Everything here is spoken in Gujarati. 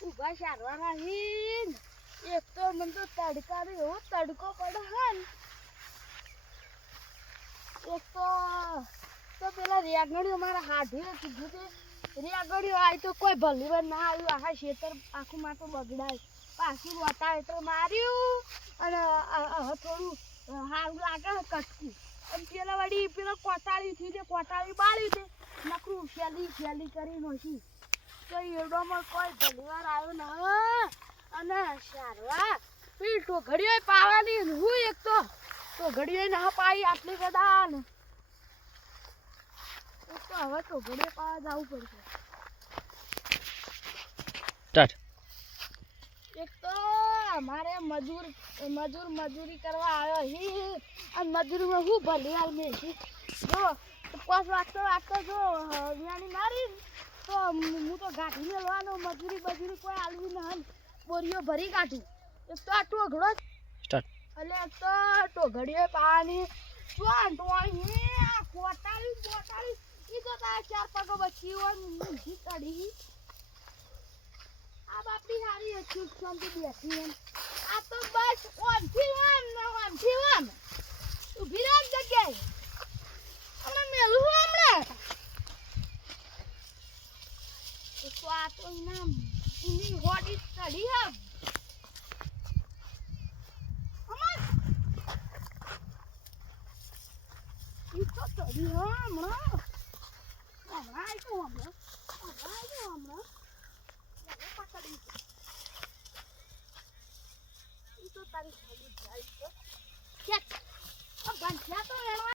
ઉભા શારવાના હીન એક તો મને તો તડકાનો એવો તડકો પડે હન એક તો પેલા રેગણીઓ મારા હાથીએ કીધું કે રેગણીઓ આવી તો કોઈ ભલીવાર ના આવ્યું આખા ખેતર આખું માં તો બગડાય પાછી વટાવે તો માર્યું અને હવે થોડું સારું લાગે કટકું અને પેલા વળી પેલા કોટાળી થયું તે કોટાળી બાળ્યું તે નકરું ફેલી કરી નોખી તો એડોમાં કોઈ ભલીવાર આવ્યો ના અને શારવા પેલી ટોઘડીઓ પાવાની હું એક તો ટોઘડીઓ ના પાઈ આટલી બધા ને એક તો હવે ટોઘડીઓ પાવા જવું પડશે સ્ટાર્ટ એક તો અમારે મજૂરી કરવા આવ્યો હી અને મજૂરીમાં હું ભલી હાલ મેથી જો 5 વાગતો જો વિયાણી મારી તો હું તો ગાંઠી મેળવાનો મજૂરી કોઈ આલવી ના બોરીઓ ભરી કાઢું એક તો આ ટોઘડો સ્ટાર્ટ એટલે એક તો ટોઘડીઓ પાવાની ટોણી કોટાળી ઈ તો તારા 4 પગો બચી હોય ઊંધી કઢી આ બાપડી હારી હતી શાંતિ બેઠી એમ આ તો બસ ઓમથી ઓમ ઊભી રહે જગ્યાએ હમણાં મેલું હમણાં તો આ તો એની હોડી ચડી હમ ઈ તો ચડી હમણાં પકડી ઈ તો તારી હોડી જાય તો ક્યાંક બંધ્યા તો